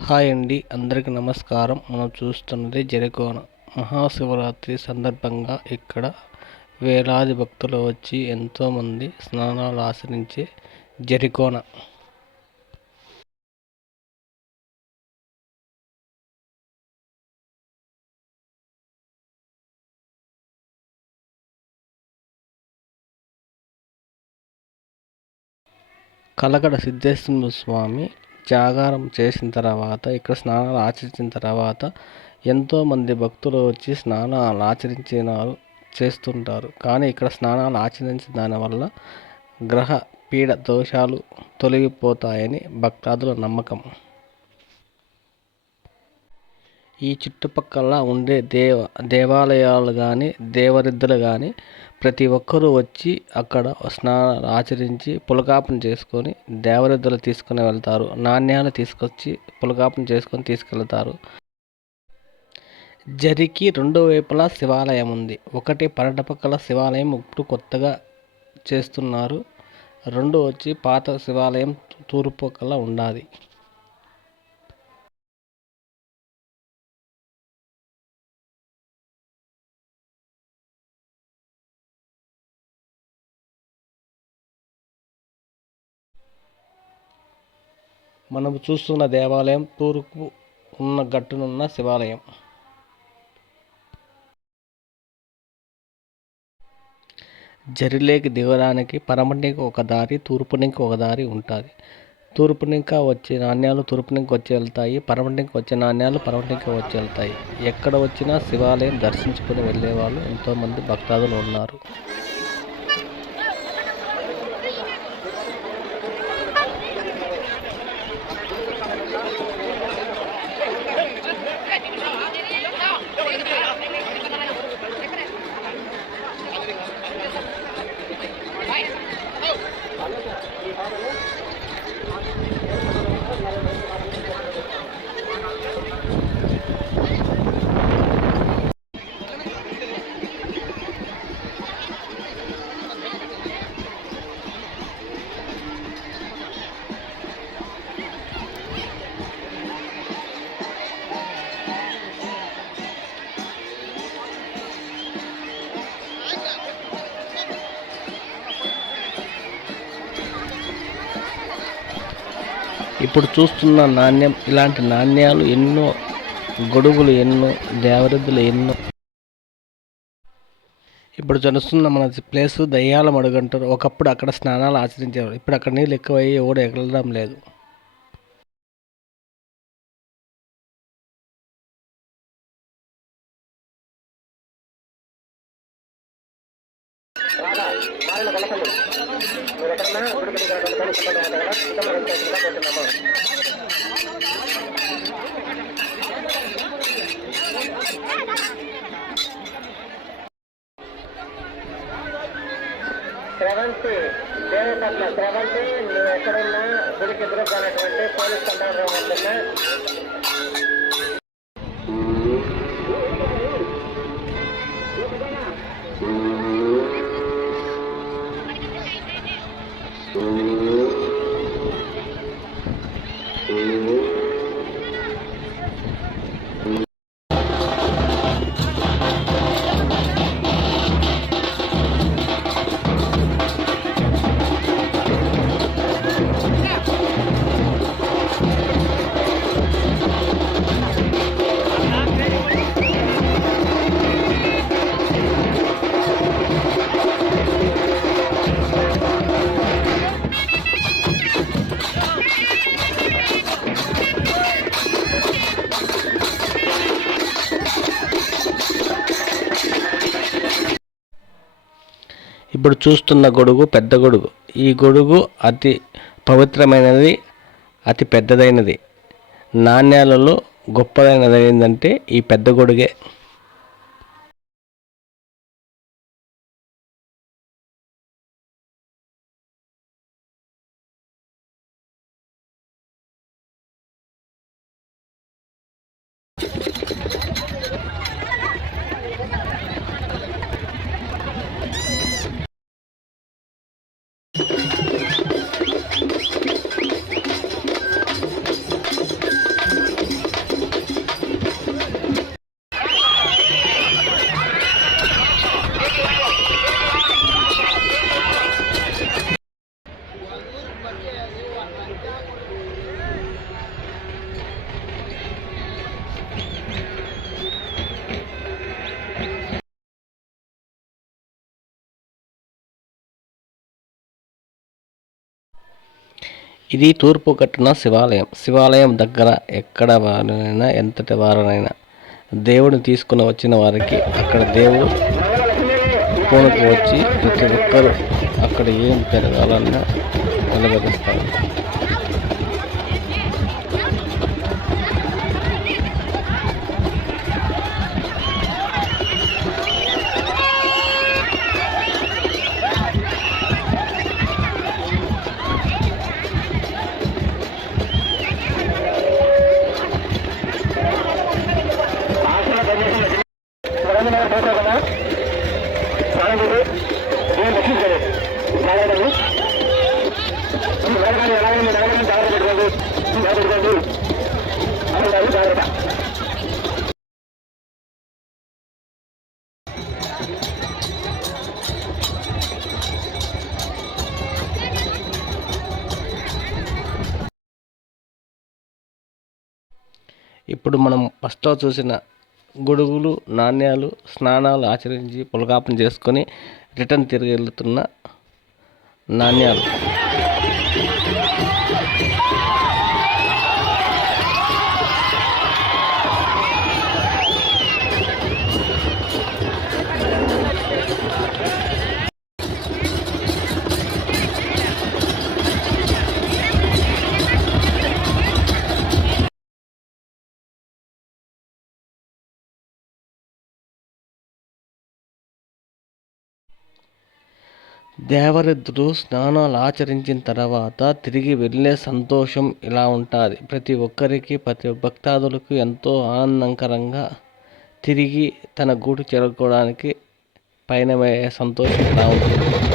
Hi అండి, అందరికీ నమస్కారం. మనం చూస్తున్నది జరికోన మహాశివరాత్రి సందర్భంగా ఇక్కడ వేలాది భక్తులు వచ్చి ఎంతోమంది స్నానాలు ఆచరించే జరికోన. కలకడ సిద్ధేశ్వర స్వామి జాగారం చేసిన తర్వాత, ఇక్కడ స్నానాలు ఆచరించిన తర్వాత ఎంతోమంది భక్తులు వచ్చి స్నానాలు చేస్తుంటారు. కానీ ఇక్కడ స్నానాలు ఆచరించిన దానివల్ల గ్రహ పీడ దోషాలు తొలగిపోతాయని భక్తాదుల నమ్మకం. ఈ చుట్టుపక్కల ఉండే దేవాలయాలు కానీ దేవరిద్దులు కానీ ప్రతి ఒక్కరూ వచ్చి అక్కడ స్నానాలు ఆచరించి పులకాపన చేసుకొని దేవరిద్దులు తీసుకుని వెళ్తారు. నాణ్యాలు తీసుకొచ్చి పులకాపన చేసుకొని తీసుకెళ్తారు. జరిగి రెండు వైపులా శివాలయం ఉంది. ఒకటి పక్కల శివాలయం ఇప్పుడు కొత్తగా చేస్తున్నారు. రెండు వచ్చి పాత శివాలయం తూర్పు పక్కల ఉండాలి. మనం చూస్తున్న దేవాలయం తూర్పు ఉన్న గట్టునున్న శివాలయం. జరిలేకి దిగడానికి పడమటికి ఒక దారి, తూర్పునికి ఒక దారి ఉంటుంది. తూర్పునిక వచ్చే నాణ్యాలు తూర్పునికి వచ్చి వెళ్తాయి, పడమటికి వచ్చే నాణ్యాలు పడమటికి వచ్చి వెళ్తాయి. ఎక్కడ వచ్చినా శివాలయం దర్శించుకుని వెళ్ళేవాళ్ళు ఎంతోమంది భక్తాదులు ఉన్నారు. ఇప్పుడు చూస్తున్న నాణ్యం, ఇలాంటి నాణ్యాలు ఎన్నో, గొడుగులు ఎన్నో, దేవరిద్దులు ఎన్నో. ఇప్పుడు జరుగుతున్న మన ప్లేసు దయ్యాల మడుగంటారు. ఒకప్పుడు అక్కడ స్నానాలు ఆచరించేవారు. ఇప్పుడు అక్కడ నీళ్ళు ఎక్కువయ్యి ఎవడు ఎగలడం లేదు. స్రవంతి దేవపట్ల స్రవంతి, నువ్వు ఎక్కడున్నా గుడికి ఎదురుగానటువంటి పోలీస్ కంట్రోల్ వస్తున్నా. ఇప్పుడు చూస్తున్న గొడుగు పెద్ద గొడుగు. ఈ గొడుగు అతి పవిత్రమైనది, అతి పెద్దదైనది. నాణ్యాలలో గొప్పదైనది ఏంటంటే ఈ పెద్ద గొడుగే. ఇది తూర్పు కట్టిన శివాలయం. శివాలయం దగ్గర ఎక్కడ వారైనా ఎంతటి వారైనా దేవుడిని తీసుకుని వచ్చిన వారికి అక్కడ దేవుడు పూనకు వచ్చి ప్రతి ఒక్కరూ అక్కడ ఏం జరగాలన్నా నిలబెడతారు. ఇప్పుడు మనం ఫస్ట్లో చూసిన గొడుగులు, నాణ్యాలు, స్నానాలు ఆచరించి పులకాపన చేసుకొని రిటర్న్ తిరిగి వెళ్తున్న నాణ్యాలు. దేవరెద్దులు స్నానాలు ఆచరించిన తర్వాత తిరిగి వెళ్ళే సంతోషం ఇలా ఉంటుంది. ప్రతి ఒక్కరికి, ప్రతి భక్తాదులకు ఎంతో ఆనందకరంగా తిరిగి తన గూడు చేరుకోవడానికి పయనమయ్యే సంతోషం ఇలా ఉంటుంది.